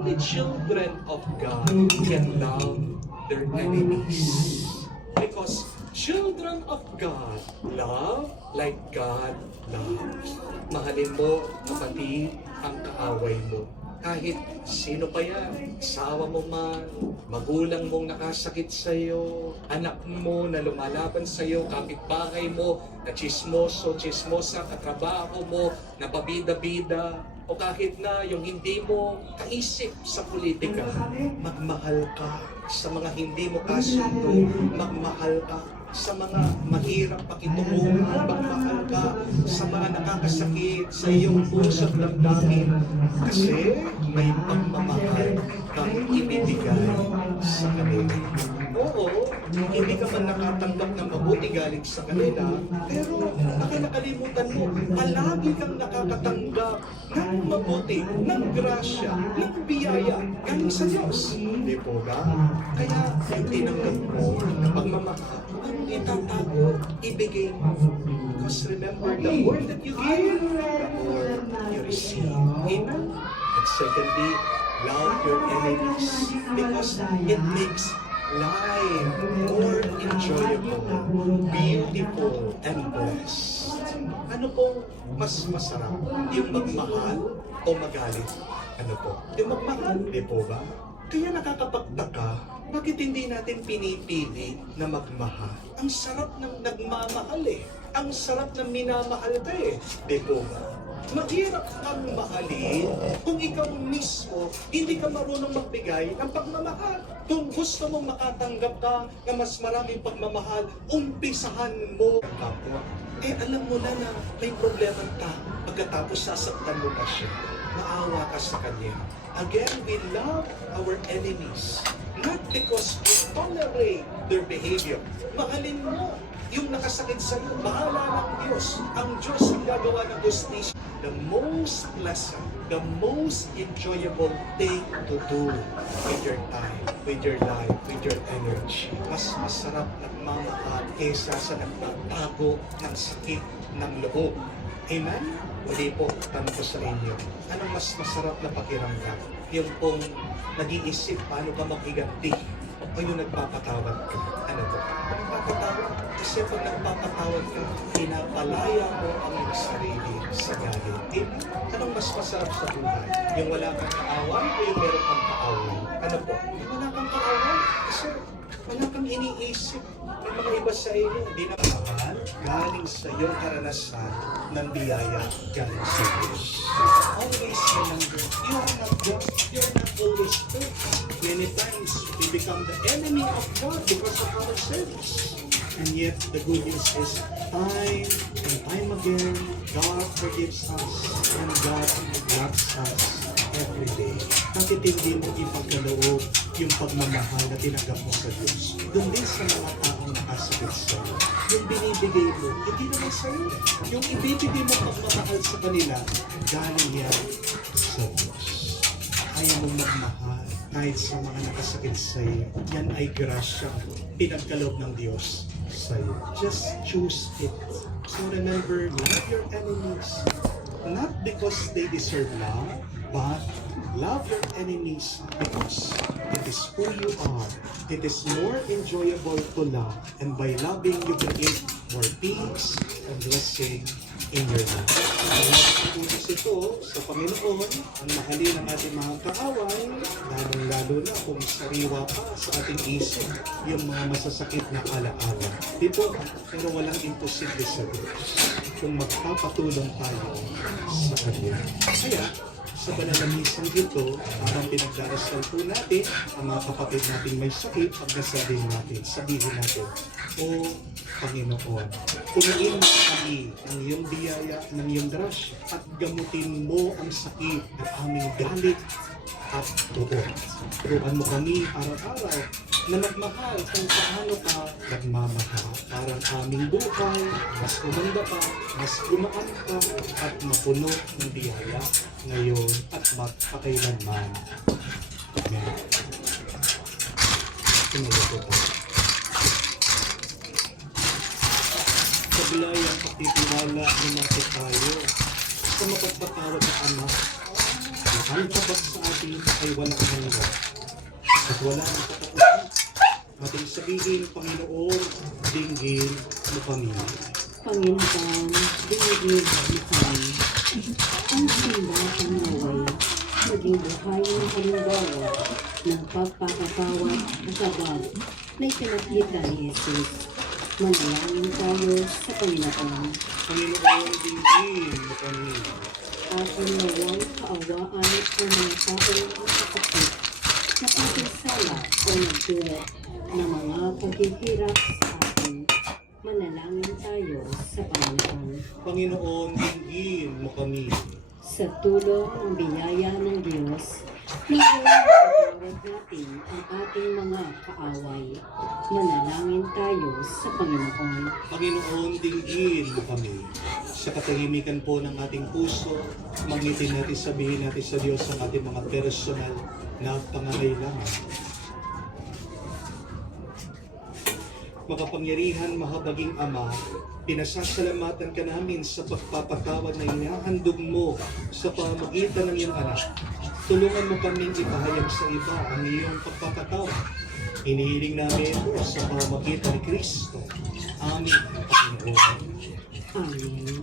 Only children of God can love their enemies. Because children of God love like God loves. Mahalin mo, kapatid, ang kaaway mo. Kahit sino pa yan, asawa mo man, magulang mong nakasakit sa'yo, anak mo na lumalaban sa'yo, kapitbahay mo, na chismoso, chismosa, katrabaho mo, na pabida-bida, o kahit na yung hindi mo kaisip sa politika, magmahal ka sa mga hindi mo kasundo, magmahal ka sa mga mahirap pakitunguhan, magmahal ka sa mga nakakasakit sa iyong puso't damdamin kasi may pagmamahal kang ibibigay sa kanila. Oo, hindi ka man nakatanggap ng mabuti galing sa kanila, pero nakalimutan mo, palagi kang nakakatanggap ng mabuti, ng grasya, ng biyaya galing sa Diyos. Hindi po ba? Kaya tinanggap mo na pagmamahal, ang itatago, ibigay mo. Because remember, the more that you give, the more you receive. Amen? And secondly, love your enemies because it makes life more enjoyable, beautiful, and blessed. Ano po mas masarap? Yung magmahal o magalit? Ano po? Yung magmahal, di po ba? Kaya nakakapagtaka, bakit hindi natin pinipili na magmahal? Ang sarap ng nagmamahal eh. Ang sarap ng minamahal ka eh. Di po ba? Mahirap kang mahalin kung ikaw mismo hindi ka marunong magbigay ng pagmamahal. Kung gusto mong makatanggap ka na mas maraming pagmamahal, umpisahan mo ang kapwa. Eh alam mo na may problema ka pagkatapos sasaktan mo pa siya. Maawa ka sa kanya. Again, we love our enemies. Not because we tolerate their behavior. Mahalin mo yung nakasakit sa iyo. Bahala ng Diyos. Ang Diyos ang gagawa ng justisya. The most pleasant, the most enjoyable thing to do with your time, with your life, with your energy. Mas masarap nagmamahal kaysa sa nagtatago ng sakit ng loob. Amen? Muli po, tanong ko sa inyo, anong mas masarap na pakiramdam? Yung pong nag-iisip paano ka maghiganti o yung nagpapatawad ka? Ano po? Nagpapatawad. Kasi pag nagpapatawad ka, pinapalaya mo ang iyong sarili sa galit. Anong mas masarap sa buhay? Yung wala kang kaaway o yung meron kang kaaway? Ano po? Yung wala kang kaaway kasi wala kang iniisip. May mga iba sa inyo, hindi na mahal galing sa iyong karanasan ng biyaya galing sa Diyos. Always remember, you are not God, you are not always good. Many times, we become the enemy of God because of our sins. And yet, the good news is, time and time again, God forgives us and God loves us every day. Bakit hindi mo ipagkaloob yung pagmamahal na tinanggap mo sa Diyos? Doon din sa mga taong nakasakit sa'yo. Yung binibigay mo, hindi naman sa'yo. Yung ibibigay mo pagmamahal sa kanila, galing yan sa Diyos. Kaya mong magmahal kahit sa mga nakasakit sa'yo. Yan ay grasya, pinagkaloob ng Diyos sa'yo. Just choose it. So remember, love your enemies. Not because they deserve love, but love your enemies because it is who you are. It is more enjoyable to love. And by loving, you create more peace and blessing in your life. Ang utos ito sa Panginoon, ang mahalin ng ating mga kaaway, lalong-lalo na kung sariwa pa sa ating isip yung mga masasakit na alaala. Dito, pero walang imposible sa Diyos kung magpapatulong tayo sa Kanya. Kaya, sa pananamisang ito, parang pinagdarasal po natin ang mga kapatid natin may sakit, pagdasalin natin, sabihin natin, O Panginoon, punuin mo kami ng iyong biyaya, ng iyong grasya, at gamutin mo ang sakit ng aming galit at tuon. Turuan mo kami araw-araw na magmahal kung paano ka nagmamahal. Parang aming buhay, mas umanda pa, mas gumaan pa, at mapuno ng biyaya ngayon at magpakailanman. Amen. Tumulong po tayo. Sablay ang pagtitiwala ng natin tayo sa mapagpatawad na anak. Ang kabag sa atin ay walang hanggan. At wala ang katapusan. Ating sabihin, Panginoon, dinggin mo kami. Panginoon, dinigil mo kami. Ang simbahan naway, maging buhay ng halimbawa ng pagpapatawad at abad na ipinakita ni Jesus. Manalangin tayo sa Panginoon. Panginoon, dinggin mo kami. Ating nawang kaawaan ang mga taong nakakapit na pagkisala o nagdulot ng mga paghihirap sa atin. Manalangin tayo sa Panginoon. Panginoon, dinggin mo kami. Sa tulong ng biyaya ng Diyos, naway matawad natin ang ating mga kaaway. Manalangin tayo sa Panginoon. Panginoon, dinggin mo kami. Sa katahimikan po ng ating puso, magitin natin, sabihin natin sa Diyos ang ating mga personal na pangangailangan. Makapangyarihan, mahabaging Ama, pinasasalamatan ka namin sa pagpapatawad na inihahandog mo sa pamamagitan ng iyong anak. Tulungan mo kaming ipahayag sa iba ang iyong pagpapatawad. Inihiling namin ito sa pamamagitan ni Kristo. Amen, Panginoon. Amen.